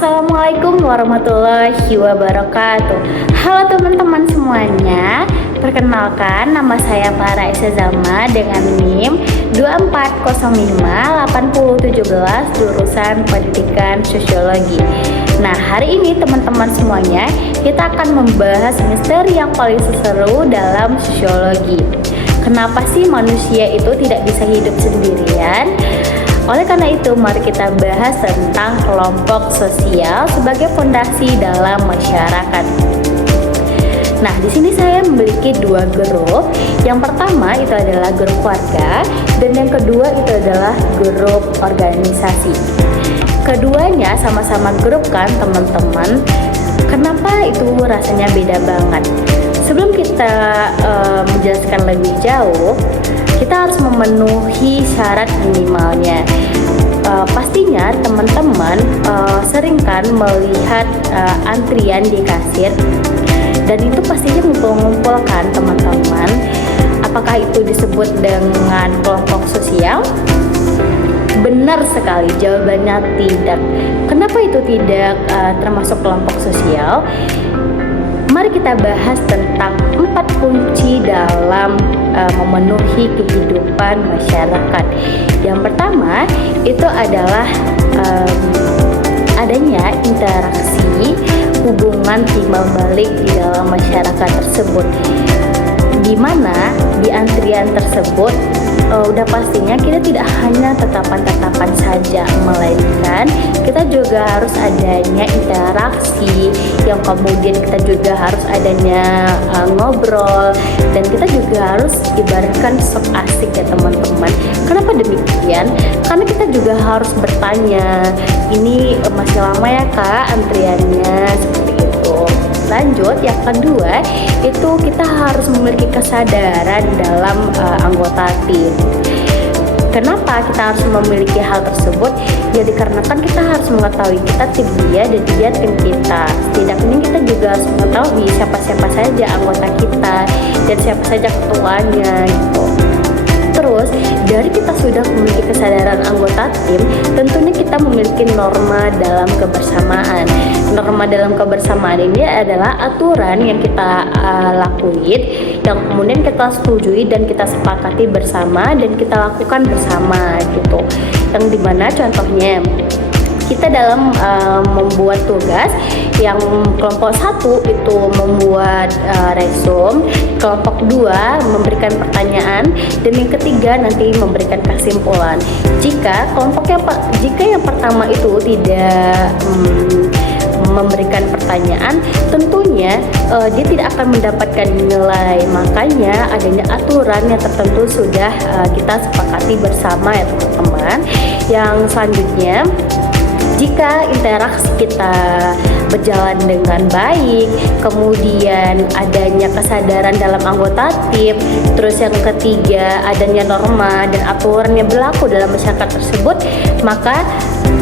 Assalamualaikum warahmatullahi wabarakatuh. Halo teman-teman semuanya. Perkenalkan, nama saya Farah Esa Zama dengan NIM 24058017 jurusan Pendidikan Sosiologi. Nah, hari ini teman-teman semuanya kita akan membahas misteri yang paling seru dalam sosiologi. Kenapa sih manusia itu tidak bisa hidup sendirian? Oleh karena itu, mari kita bahas tentang kelompok sosial sebagai fondasi dalam masyarakat. Nah, di sini saya memiliki dua grup. Yang pertama itu adalah grup keluarga dan yang kedua itu adalah grup organisasi. Keduanya sama-sama grup kan, teman-teman. Kenapa itu rasanya beda banget? Sebelum kita menjelaskan lebih jauh, kita harus memenuhi syarat minimalnya. Pastinya teman-teman sering kan melihat antrian di kasir, dan itu pastinya ngumpul-ngumpul kan teman-teman. Apakah itu disebut dengan kelompok sosial? Benar sekali, jawabannya tidak. Kenapa itu tidak termasuk kelompok sosial? Mari kita bahas tentang 4 kunci dalam memenuhi kehidupan masyarakat. Yang pertama itu adalah adanya interaksi hubungan timbal balik di dalam masyarakat tersebut, di mana di antrian tersebut udah pastinya kita tidak hanya tetapan-tetapan saja, melainkan kita juga harus adanya interaksi, yang kemudian kita juga harus adanya ngobrol, dan kita juga harus ibaratkan sok asik ya teman-teman. Kenapa demikian? Karena kita juga harus bertanya, ini masih lama ya kak antriannya, seperti itu. Lanjut, yang kedua itu kita harus memiliki kesadaran dalam anggota tim. Kenapa kita harus memiliki hal tersebut? Ya dikarenakan kita harus mengetahui kita tim dia dan dia tim kita. Setidaknya kita juga harus mengetahui siapa-siapa saja anggota kita dan siapa saja ketuanya gitu. Terus, dari kita sudah memiliki kesadaran anggota tim, tentunya kita memiliki norma dalam kebersamaan. Norma dalam kebersamaan ini adalah aturan yang kita lakuin, yang kemudian kita setujui dan kita sepakati bersama dan kita lakukan bersama gitu. Yang dimana contohnya kita dalam membuat tugas, yang kelompok 1 itu membuat resume, kelompok 2 memberikan pertanyaan, dan yang ketiga nanti memberikan kesimpulan. Jika yang pertama itu tidak memberikan pertanyaan, tentunya dia tidak akan mendapatkan nilai. Makanya adanya aturan yang tertentu sudah kita sepakati bersama ya teman-teman. Yang selanjutnya, jika interaksi kita berjalan dengan baik, kemudian adanya kesadaran dalam anggota tim, terus yang ketiga adanya norma dan aturan yang berlaku dalam masyarakat tersebut, maka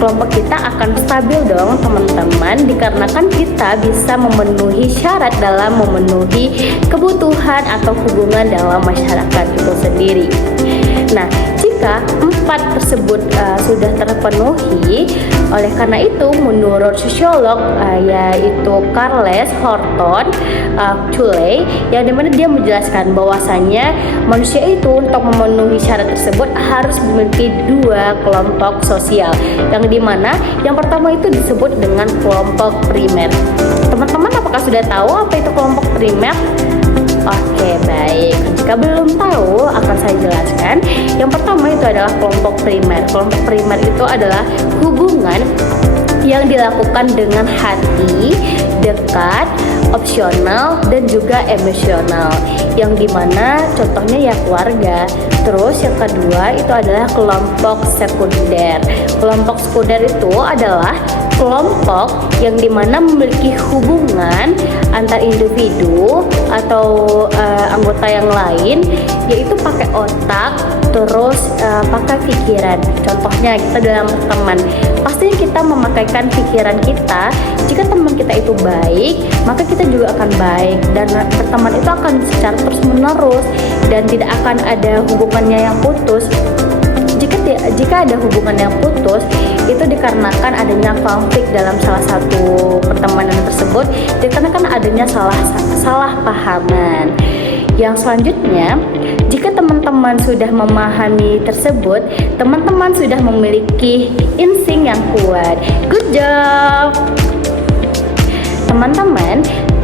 kelompok kita akan stabil dong teman-teman, dikarenakan kita bisa memenuhi syarat dalam memenuhi kebutuhan atau hubungan dalam masyarakat itu sendiri. Nah, jika 4 tersebut sudah terpenuhi, oleh karena itu menurut sosiolog yaitu Charles Horton Cooley, yang dimana dia menjelaskan bahwasannya manusia itu untuk memenuhi syarat tersebut harus memiliki 2 kelompok sosial, yang dimana yang pertama itu disebut dengan kelompok primer. Teman-teman apakah sudah tahu apa itu kelompok primer? Oke, baik. Jika belum tahu, akan saya jelaskan. Yang pertama itu adalah kelompok primer. Kelompok primer itu adalah hubungan yang dilakukan dengan hati, dekat, opsional, dan juga emosional. Yang dimana contohnya ya keluarga. Terus yang kedua itu adalah kelompok sekunder. Kelompok sekunder itu adalah kelompok yang dimana memiliki hubungan antar individu atau anggota yang lain, yaitu pakai otak, terus pakai pikiran. Contohnya kita dalam teman, pastinya kita memakaikan pikiran kita. Jika teman kita itu baik, maka kita juga akan baik, dan berteman itu akan secara terus menerus dan tidak akan ada hubungannya yang putus. Jika ada hubungan yang putus, itu itu dikarenakan adanya konflik dalam salah satu pertemanan tersebut, dikarenakan adanya salah pahaman. Yang selanjutnya, jika teman-teman sudah memahami tersebut, teman-teman sudah memiliki insting yang kuat. Good job!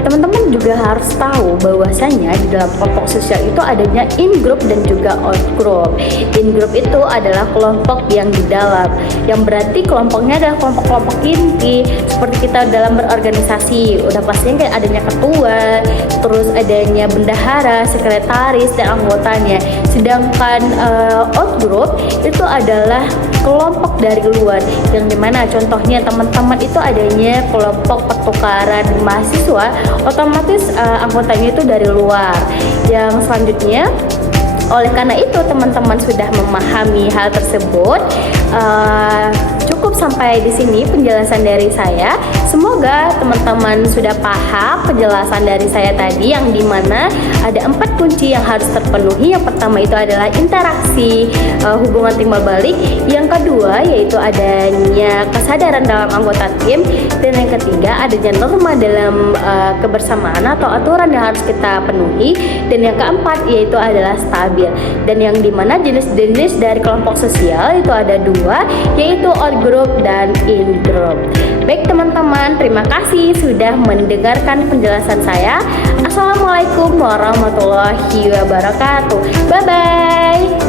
Teman-teman juga harus tahu bahwasanya di dalam kelompok sosial itu adanya in-group dan juga out-group. In-group itu adalah kelompok yang di dalam, yang berarti kelompoknya adalah kelompok-kelompok inti. Seperti kita dalam berorganisasi, udah pastinya kayak adanya ketua, terus adanya bendahara, sekretaris, dan anggotanya. Sedangkan out-group itu adalah kelompok dari luar, yang dimana contohnya teman-teman itu adanya kelompok pertukaran mahasiswa, otomatis anggotanya itu dari luar. Yang selanjutnya, oleh karena itu teman-teman sudah memahami hal tersebut. Cukup sampai di sini penjelasan dari saya. Semoga teman-teman sudah paham penjelasan dari saya tadi, yang dimana ada 4 kunci yang harus terpenuhi. Yang pertama itu adalah interaksi hubungan timbal balik. Yang kedua yaitu adanya kesadaran dalam anggota tim. Dan yang ketiga adanya norma dalam kebersamaan atau aturan yang harus kita penuhi. Dan yang keempat yaitu adalah stabil. Dan yang dimana jenis-jenis dari kelompok sosial itu ada 2, yaitu out group dan in group. Baik teman-teman, terima kasih sudah mendengarkan penjelasan saya. Assalamualaikum warahmatullahi wabarakatuh. Bye bye.